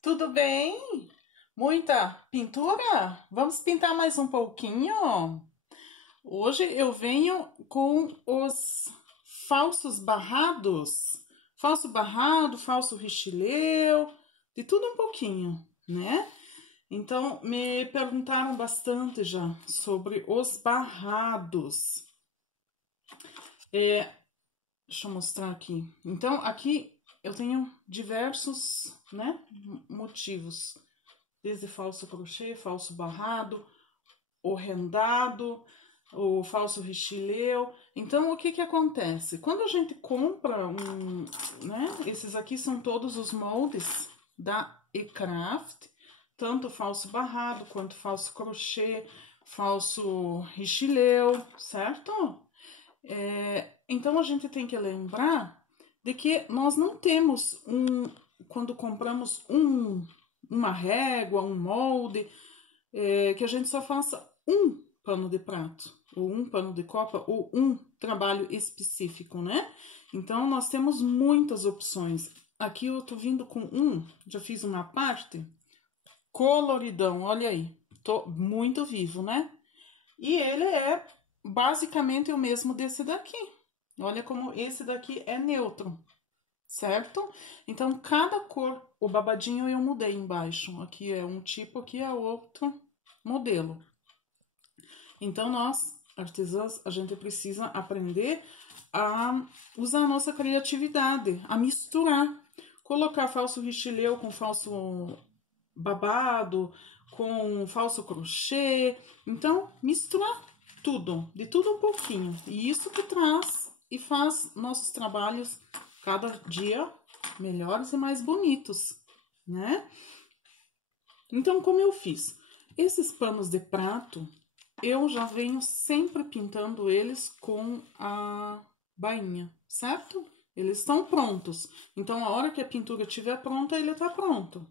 Tudo bem? Muita pintura? Vamos pintar mais um pouquinho? Hoje eu venho com os falsos barrados. Falso barrado, falso richeleu, de tudo um pouquinho, né? Então, me perguntaram bastante já sobre os barrados. Deixa eu mostrar aqui. Então, aqui eu tenho diversos, né, motivos. Desde falso crochê, falso barrado, o rendado, o falso richeleu. Então, o que que acontece? Quando a gente compra né, esses aqui são todos os moldes da E-Craft, tanto falso barrado quanto falso crochê, falso richeleu, certo? Então, a gente tem que lembrar de que nós não temos quando compramos uma régua, um molde, que a gente só faça um pano de prato, ou um pano de copa, ou um trabalho específico, né? Então, nós temos muitas opções. Aqui eu tô vindo com já fiz uma parte, coloridão, olha aí. Tô muito vivo, né? E ele é basicamente o mesmo desse daqui. Olha como esse daqui é neutro, certo? Então, cada cor, o babadinho eu mudei embaixo. Aqui é um tipo, aqui é outro modelo. Então, nós, artesãs, a gente precisa aprender a usar a nossa criatividade, a misturar. Colocar falso richeleu com falso babado, com falso crochê. Então, misturar tudo, de tudo um pouquinho. E isso que traz e faz nossos trabalhos cada dia melhores e mais bonitos, né? Então, como eu fiz? Esses panos de prato, eu já venho sempre pintando eles com a bainha, certo? Eles estão prontos. Então, a hora que a pintura estiver pronta, ele tá pronto,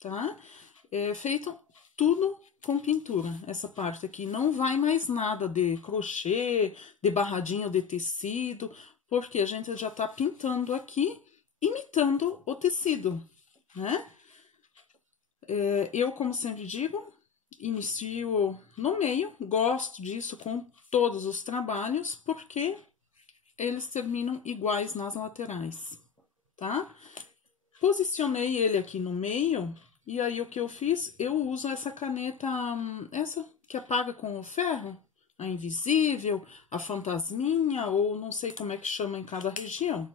tá? É feito tudo com pintura, essa parte aqui. Não vai mais nada de crochê, de barradinho de tecido, porque a gente já tá pintando aqui, imitando o tecido, né? Eu, como sempre digo, inicio no meio, gosto disso com todos os trabalhos, porque eles terminam iguais nas laterais, tá? Posicionei ele aqui no meio, e aí o que eu fiz? Eu uso essa caneta, essa que apaga com o ferro, a invisível, a fantasminha, ou não sei como é que chama em cada região.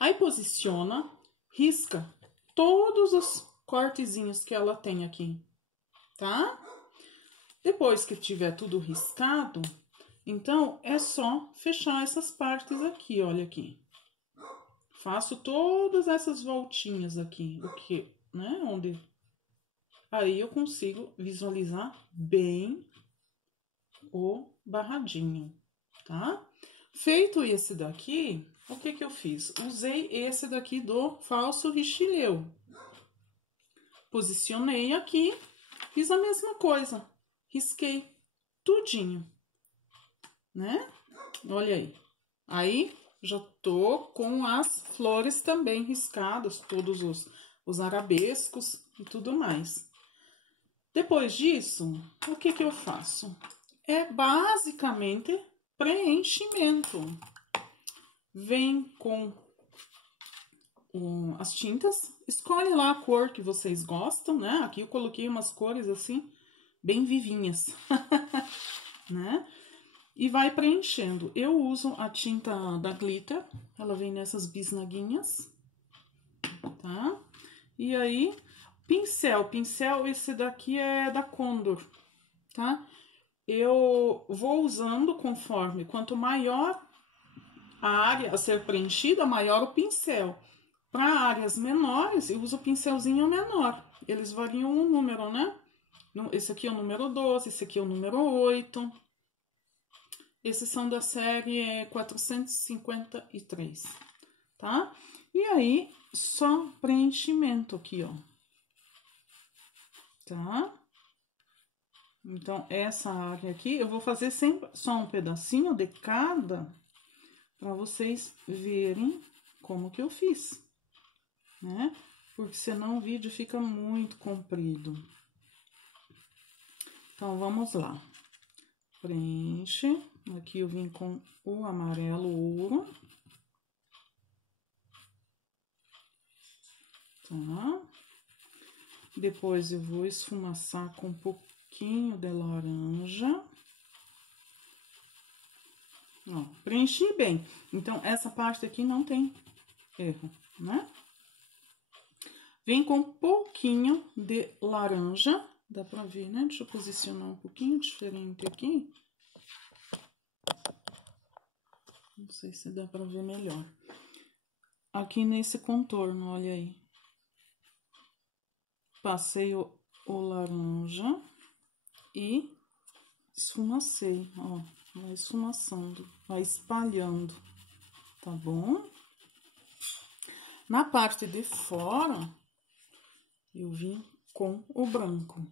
Aí posiciona, risca todos os cortezinhos que ela tem aqui, tá? Depois que tiver tudo riscado, então é só fechar essas partes aqui, olha aqui. Faço todas essas voltinhas aqui, né? Onde aí eu consigo visualizar bem o barradinho, tá? Feito esse daqui, o que que eu fiz? Usei esse daqui do falso richeleu. Posicionei aqui, fiz a mesma coisa, risquei tudinho, né? Olha aí. Aí, já tô com as flores também riscadas, todos os arabescos e tudo mais. Depois disso, o que que eu faço? É basicamente preenchimento. Vem com as tintas, escolhe lá a cor que vocês gostam, né? Aqui eu coloquei umas cores assim, bem vivinhas, né? E vai preenchendo. Eu uso a tinta da Glitter, ela vem nessas bisnaguinhas, tá? E aí, pincel, esse daqui é da Condor, tá? Eu vou usando conforme, quanto maior a área a ser preenchida, maior o pincel. Para áreas menores, eu uso o pincelzinho menor. Eles variam o número, né? Esse aqui é o número 12, esse aqui é o número 8. Esses são da série 453, tá? E aí, só preenchimento aqui, ó. Tá? Então, essa área aqui, eu vou fazer sempre só um pedacinho de cada, para vocês verem como que eu fiz, né? porque senão o vídeo fica muito comprido. Então, vamos lá. Preenche. Aqui eu vim com o amarelo ouro. Tá? Depois eu vou esfumaçar com um pouquinho de laranja. Ó, preenchi bem. Então, essa parte aqui não tem erro, né? Vem com um pouquinho de laranja. Dá pra ver, né? Deixa eu posicionar um pouquinho diferente aqui. Não sei se dá pra ver melhor. Aqui nesse contorno, olha aí. Passei o laranja e esfumacei, ó. Vai esfumaçando, vai espalhando, tá bom? Na parte de fora, eu vim com o branco.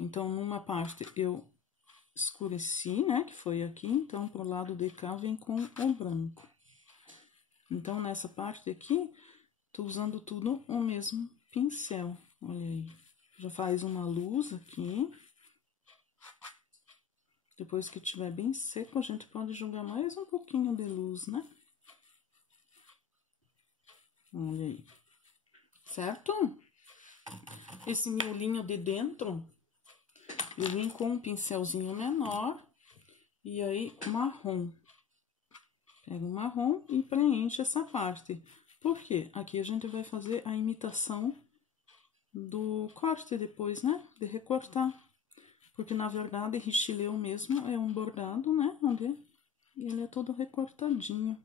Então, numa parte eu escureci, né, que foi aqui. Então, pro lado de cá, vem com o branco. Então, nessa parte aqui, tô usando tudo o mesmo pincel. Olha aí. Já faz uma luz aqui. Depois que tiver bem seco, a gente pode jogar mais um pouquinho de luz, né? Olha aí. Certo? Esse miolinho de dentro, eu vim com um pincelzinho menor e aí marrom. Pega o marrom e preenche essa parte. Por quê? Aqui a gente vai fazer a imitação do corte depois, né? De recortar. Porque, na verdade, richelieu mesmo é um bordado, né? Onde ele é todo recortadinho.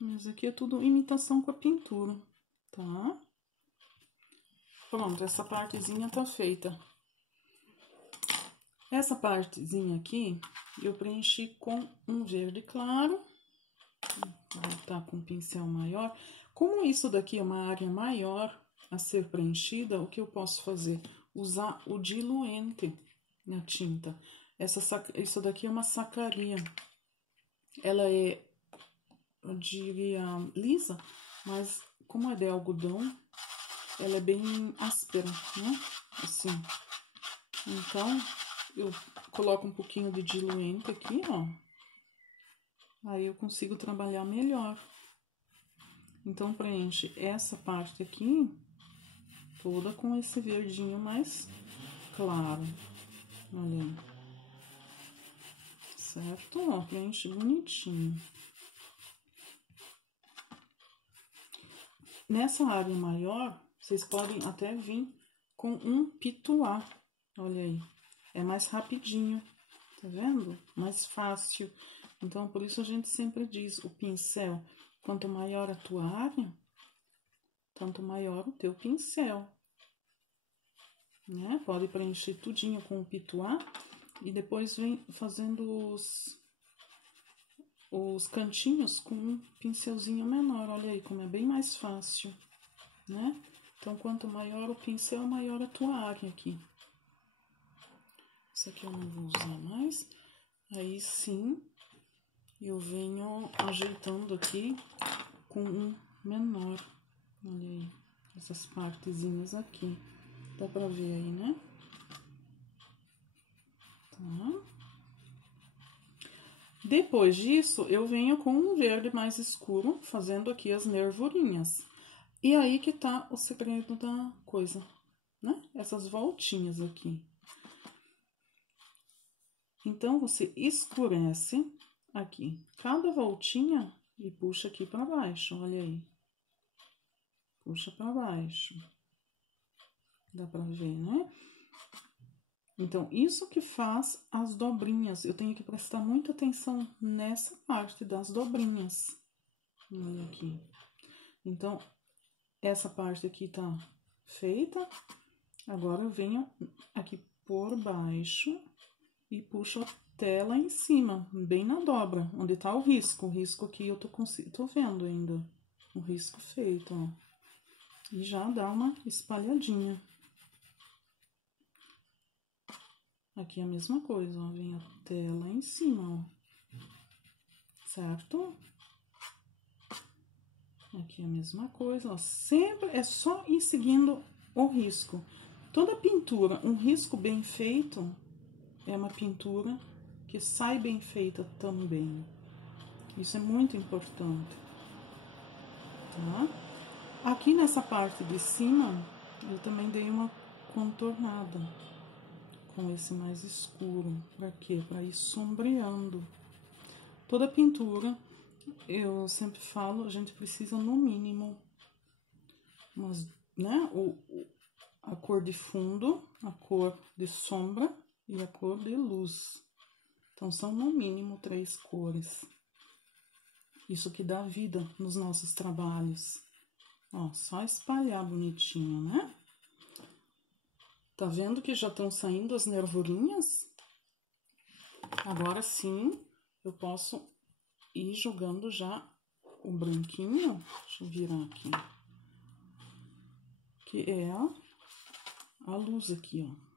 Mas aqui é tudo imitação com a pintura, tá? Pronto, essa partezinha tá feita. Essa partezinha aqui, eu preenchi com um verde claro. Vou botar com um pincel maior. Como isso daqui é uma área maior a ser preenchida, o que eu posso fazer? Usar o diluente na tinta. Isso daqui é uma sacaria. Ela é, eu diria, lisa, mas como é de algodão, ela é bem áspera, né? Assim. Então, eu coloco um pouquinho de diluente aqui, ó. Aí eu consigo trabalhar melhor. Então, preenche essa parte aqui toda com esse verdinho mais claro. Olha aí. Certo? Ó, preenche bonitinho. Nessa área maior, vocês podem até vir com um pituá. Olha aí. É mais rapidinho, tá vendo? Mais fácil. Então, por isso a gente sempre diz, o pincel, quanto maior a tua área, tanto maior o teu pincel. Né? Pode preencher tudinho com o pituá e depois vem fazendo os cantinhos com um pincelzinho menor. Olha aí como é bem mais fácil, né? Então, quanto maior o pincel, maior a tua área aqui. Esse aqui eu não vou usar mais. Aí sim, eu venho ajeitando aqui com um menor. Olha aí, essas partezinhas aqui. Dá pra ver aí, né? Tá. Depois disso, eu venho com um verde mais escuro, fazendo aqui as nervurinhas. E aí que tá o segredo da coisa, né? Essas voltinhas aqui. Então, você escurece aqui cada voltinha e puxa aqui pra baixo, olha aí. Puxa pra baixo. Dá pra ver, né? Então, isso que faz as dobrinhas. Eu tenho que prestar muita atenção nessa parte das dobrinhas. Olha aqui. Então, essa parte aqui tá feita. Agora, eu venho aqui por baixo e puxo até lá em cima, bem na dobra, onde tá o risco. O risco aqui eu tô vendo ainda o risco feito, ó. E já dá uma espalhadinha. Aqui é a mesma coisa, ó, vem até lá em cima, ó. Certo? Aqui a mesma coisa, ó. Sempre é só ir seguindo o risco. Toda pintura, um risco bem feito, é uma pintura que sai bem feita também. Isso é muito importante, tá? Aqui nessa parte de cima, eu também dei uma contornada com esse mais escuro. Pra quê? Pra ir sombreando. Toda pintura, eu sempre falo, a gente precisa no mínimo, umas, né? A cor de fundo, a cor de sombra e a cor de luz. Então, são no mínimo 3 cores. Isso que dá vida nos nossos trabalhos. Ó, só espalhar bonitinho, né? Tá vendo que já estão saindo as nervurinhas? Agora sim, eu posso ir jogando já o branquinho. Deixa eu virar aqui. Que é a luz aqui, ó.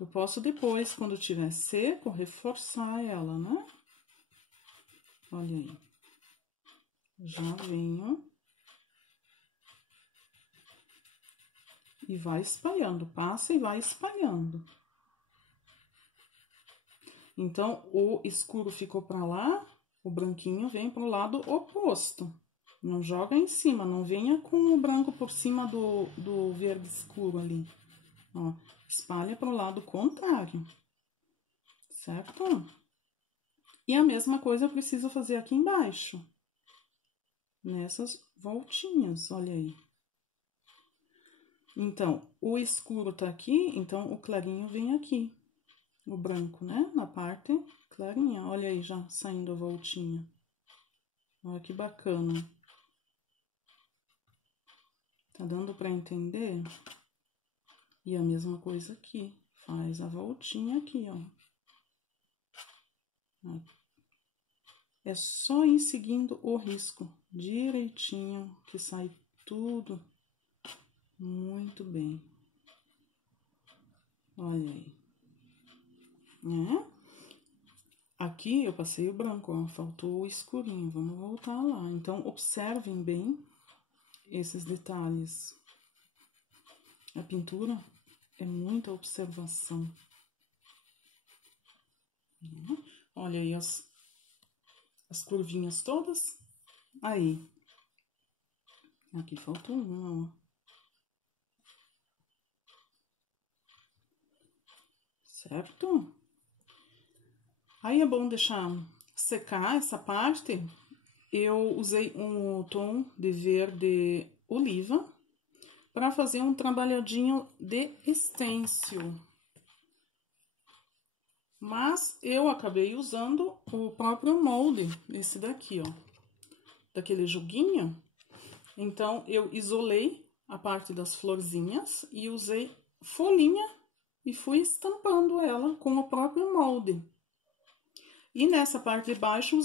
Eu posso depois, quando tiver seco, reforçar ela, né? Olha aí. Já venho. E vai espalhando, passa e vai espalhando. Então, o escuro ficou pra lá, o branquinho vem pro lado oposto. Não joga em cima, não venha com o branco por cima do verde escuro ali. Ó, espalha pro lado contrário, certo? E a mesma coisa eu preciso fazer aqui embaixo. Nessas voltinhas, olha aí. Então, o escuro tá aqui, então o clarinho vem aqui. O branco, né? Na parte clarinha. Olha aí, já saindo a voltinha. Olha que bacana. Tá dando pra entender? E a mesma coisa aqui. Faz a voltinha aqui, ó. É só ir seguindo o risco direitinho, que sai tudo muito bem. Olha aí. Né? Aqui eu passei o branco, ó, faltou o escurinho, vamos voltar lá. Então, observem bem esses detalhes. A pintura é muita observação. Olha aí as curvinhas todas. Aí. Aqui faltou uma, ó. Certo? Aí é bom deixar secar essa parte. Eu usei um tom de verde oliva para fazer um trabalhadinho de stencil. Mas eu acabei usando o próprio molde, esse daqui, ó, daquele joguinho. Então, eu isolei a parte das florzinhas e usei folhinha e fui estampando ela com o próprio molde. E nessa parte de baixo,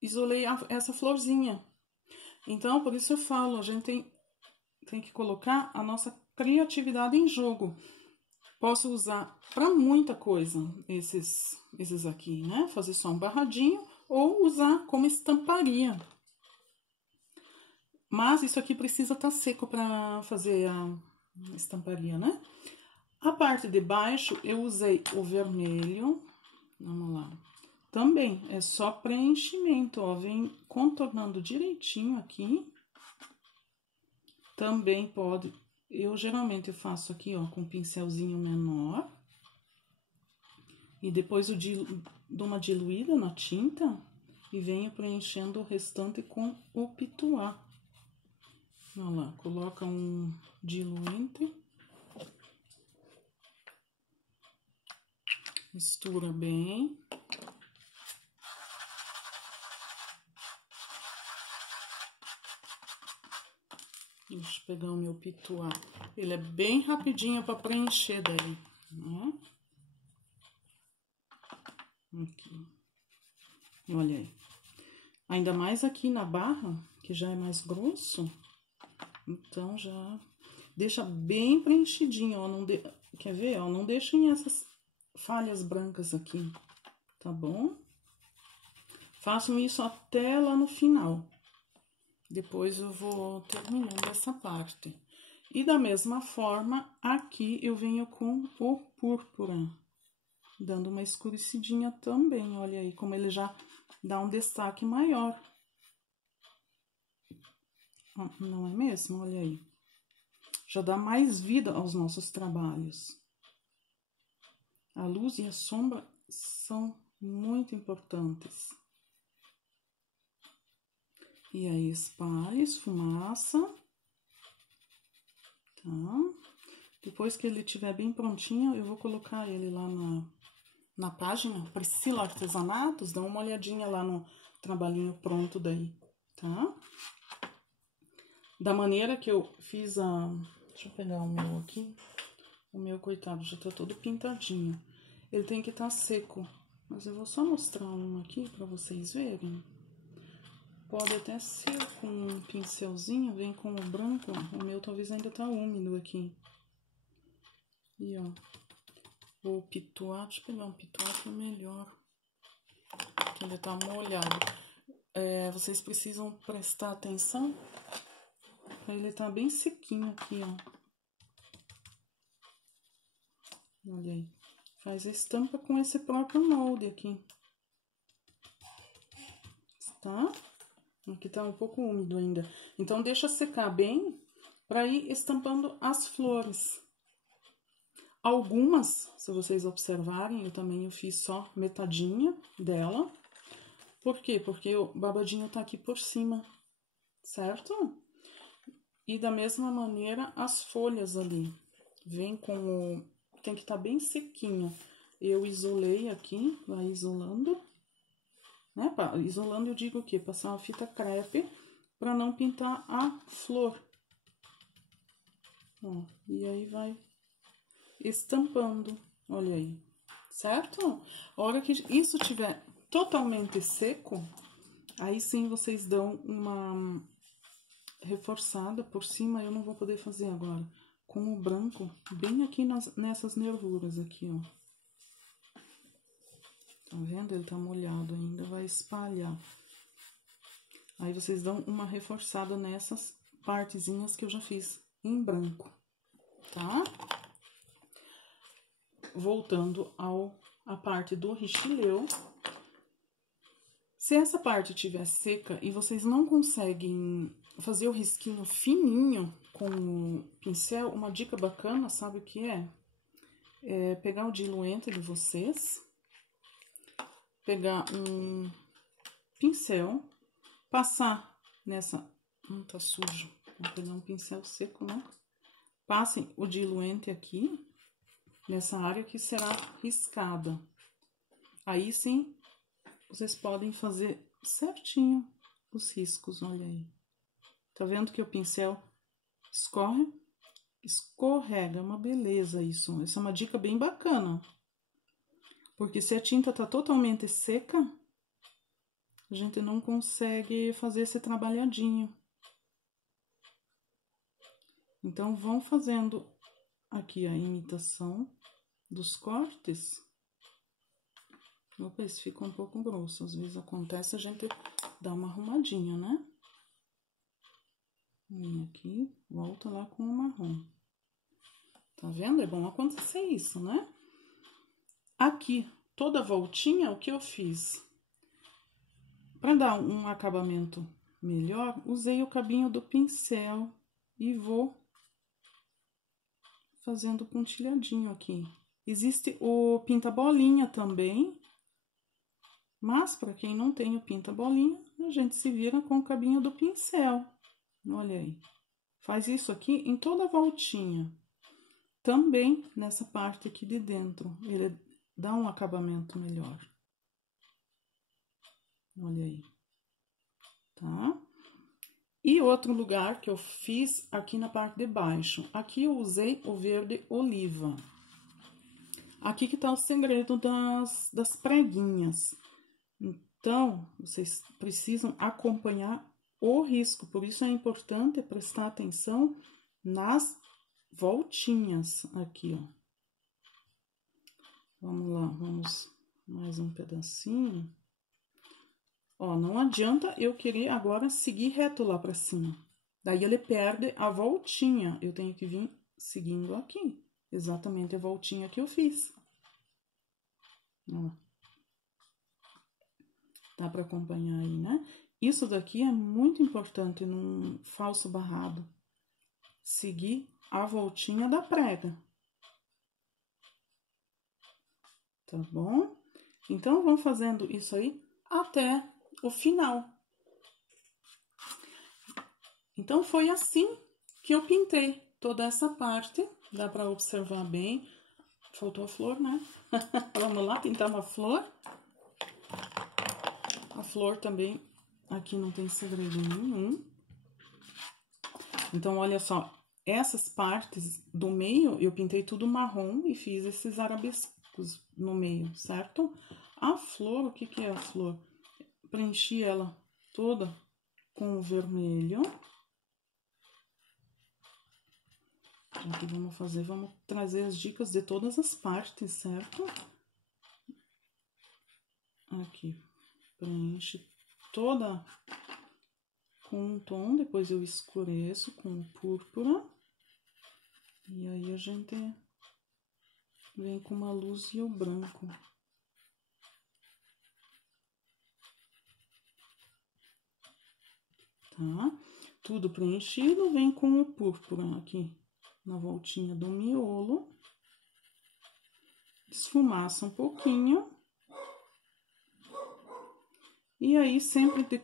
isolei essa florzinha. Então, por isso eu falo, a gente tem que colocar a nossa criatividade em jogo. Posso usar para muita coisa esses aqui, né? Fazer só um barradinho ou usar como estamparia. Mas isso aqui precisa estar seco para fazer a estamparia, né? A parte de baixo eu usei o vermelho. Vamos lá. Também é só preenchimento, ó. Vem contornando direitinho aqui. Também pode... Eu geralmente faço aqui, ó, com um pincelzinho menor. E depois eu dou uma diluída na tinta e venho preenchendo o restante com o pituá. Olha lá, coloca um diluente. Mistura bem. Deixa eu pegar o meu pituá. Ele é bem rapidinho para preencher daí, né? Aqui. Olha aí. Ainda mais aqui na barra, que já é mais grosso. Então, já deixa bem preenchidinho, ó. Não Quer ver, ó? Não deixem essas falhas brancas aqui, tá bom? Façam isso até lá no final. Depois eu vou terminando essa parte. E da mesma forma, aqui eu venho com o púrpura, dando uma escurecidinha também, olha aí, como ele já dá um destaque maior. Não é mesmo? Olha aí. Já dá mais vida aos nossos trabalhos. A luz e a sombra são muito importantes. E aí, espalha, esfumaça. Tá? Depois que ele estiver bem prontinho, eu vou colocar ele lá na página Priscila Artesanatos. Dá uma olhadinha lá no trabalhinho pronto daí, tá? Da maneira que eu fiz a... Deixa eu pegar o meu aqui. O meu, coitado, já tá todo pintadinho. Ele tem que estar seco. Mas eu vou só mostrar um aqui pra vocês verem. Pode até ser com um pincelzinho, vem com o branco. O meu talvez ainda tá úmido aqui. E ó. Vou pituar. Deixa eu pegar um pituar que é melhor. Que ele tá molhado. Vocês precisam prestar atenção. Ele tá bem sequinho aqui, ó. Olha aí. Faz a estampa com esse próprio molde aqui. Tá? Aqui tá um pouco úmido ainda. Então, deixa secar bem para ir estampando as flores. Algumas, se vocês observarem, eu fiz só metadinha dela. Por quê? Porque o babadinho tá aqui por cima, certo? E da mesma maneira, as folhas ali. Vem com o... Tem que estar bem sequinho. Eu isolei aqui, vai isolando. Né? Isolando eu digo o quê? Passar uma fita crepe para não pintar a flor. Ó, e aí vai estampando, olha aí, certo? A hora que isso estiver totalmente seco, aí sim vocês dão uma reforçada por cima. Eu não vou poder fazer agora, com o branco, bem aqui nessas nervuras aqui, ó. Tá vendo? Ele tá molhado ainda, vai espalhar. Aí vocês dão uma reforçada nessas partezinhas que eu já fiz em branco, tá? Voltando à parte do richelieu. Se essa parte estiver seca e vocês não conseguem fazer o risquinho fininho com o pincel, uma dica bacana, sabe o que é? É pegar o diluente de vocês, pegar um pincel, passar nessa... tá sujo. Vou pegar um pincel seco, né? Passem o diluente aqui, nessa área que será riscada. Aí sim, vocês podem fazer certinho os riscos, olha aí. Tá vendo que o pincel escorrega, é uma beleza isso. Essa é uma dica bem bacana. Porque se a tinta tá totalmente seca, a gente não consegue fazer esse trabalhadinho. Então, vão fazendo aqui a imitação dos cortes. Opa, esse fica um pouco grosso. Às vezes acontece, a gente dá uma arrumadinha, né? Vem aqui, volta lá com o marrom. Tá vendo? É bom acontecer isso, né? Aqui, toda a voltinha, o que eu fiz? Para dar um acabamento melhor, usei o cabinho do pincel e vou fazendo pontilhadinho aqui. Existe o pinta-bolinha também, mas para quem não tem o pinta-bolinha, a gente se vira com o cabinho do pincel. Olha aí. Faz isso aqui em toda a voltinha. Também nessa parte aqui de dentro, ele dá um acabamento melhor. Olha aí, tá? E outro lugar que eu fiz aqui na parte de baixo. Aqui eu usei o verde oliva. Aqui que tá o segredo das preguinhas. Então, vocês precisam acompanhar o risco. Por isso é importante prestar atenção nas voltinhas aqui, ó. Vamos lá, vamos mais um pedacinho. Ó, não adianta eu querer agora seguir reto lá pra cima. Daí ele perde a voltinha. Eu tenho que vir seguindo aqui. Exatamente a voltinha que eu fiz. Ó. Dá pra acompanhar aí, né? Isso daqui é muito importante num falso barrado. Seguir a voltinha da prega. Tá bom? Então, vamos fazendo isso aí até o final. Então, foi assim que eu pintei toda essa parte. Dá pra observar bem. Faltou a flor, né? Vamos lá, pintar uma flor. A flor também, aqui não tem segredo nenhum. Então, olha só, essas partes do meio, eu pintei tudo marrom e fiz esses arabescos no meio, certo? A flor, o que que é a flor? Preenchi ela toda com o vermelho. O que vamos fazer? Vamos trazer as dicas de todas as partes, certo? Aqui, preenche toda com um tom, depois eu escureço com o púrpura. E aí a gente vem com uma luz e o branco. Tá? Tudo preenchido, vem com o púrpura aqui na voltinha do miolo. Esfumaça um pouquinho. E aí, sempre de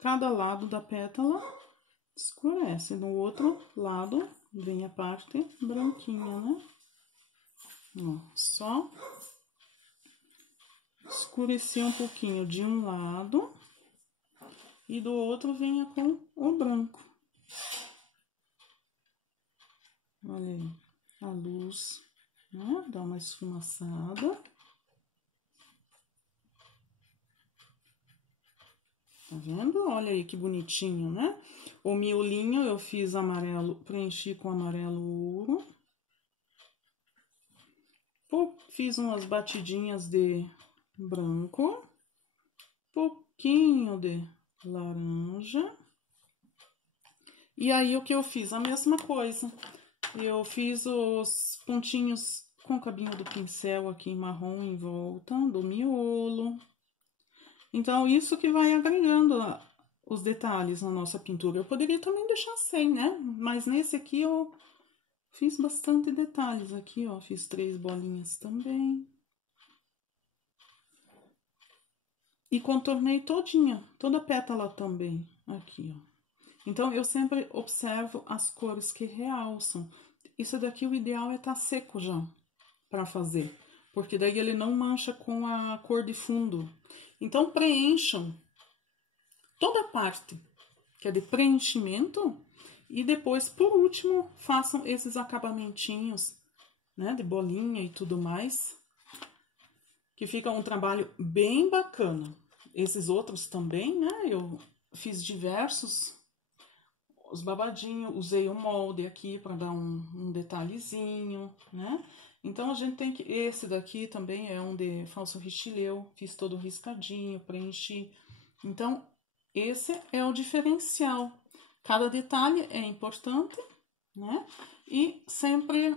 cada lado da pétala, escurece. No outro lado, vem a parte branquinha, né? Ó, só escurecer um pouquinho de um lado e do outro venha com o branco. Olha aí, a luz, né? Dá uma esfumaçada. Tá vendo? Olha aí que bonitinho, né? O miolinho eu fiz amarelo, preenchi com amarelo ouro. Fiz umas batidinhas de branco. Pouquinho de laranja. E aí, o que eu fiz? A mesma coisa. Eu fiz os pontinhos com o cabinho do pincel aqui marrom em volta do miolo. Então, isso que vai agregando os detalhes na nossa pintura. Eu poderia também deixar sem, né? Mas nesse aqui eu fiz bastante detalhes aqui, ó. Fiz 3 bolinhas também. E contornei todinha, toda a pétala também, aqui, ó. Então, eu sempre observo as cores que realçam. Isso daqui, o ideal é estar seco já, para fazer. Porque daí ele não mancha com a cor de fundo. Então, preencham toda a parte que é de preenchimento. E depois, por último, façam esses acabamentinhos, né, de bolinha e tudo mais. Que fica um trabalho bem bacana. Esses outros também, né, eu fiz diversos. Os babadinhos, usei o molde aqui para dar um detalhezinho, né? Então, a gente tem que... Esse daqui também é um de falso ristileu, fiz todo riscadinho, preenchi. Então, esse é o diferencial. Cada detalhe é importante, né? E sempre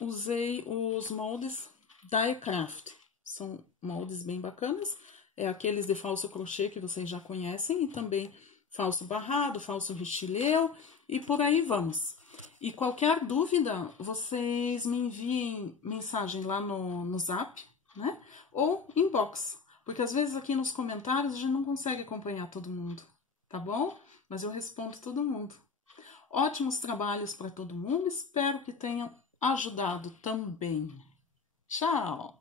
usei os moldes Die Craft. São moldes bem bacanas. É aqueles de falso crochê que vocês já conhecem e também falso barrado, falso ristileu e por aí vamos. E qualquer dúvida, vocês me enviem mensagem lá no Zap, né? Ou inbox, porque às vezes aqui nos comentários a gente não consegue acompanhar todo mundo, tá bom? Mas eu respondo todo mundo. Ótimos trabalhos para todo mundo, espero que tenham ajudado também. Tchau!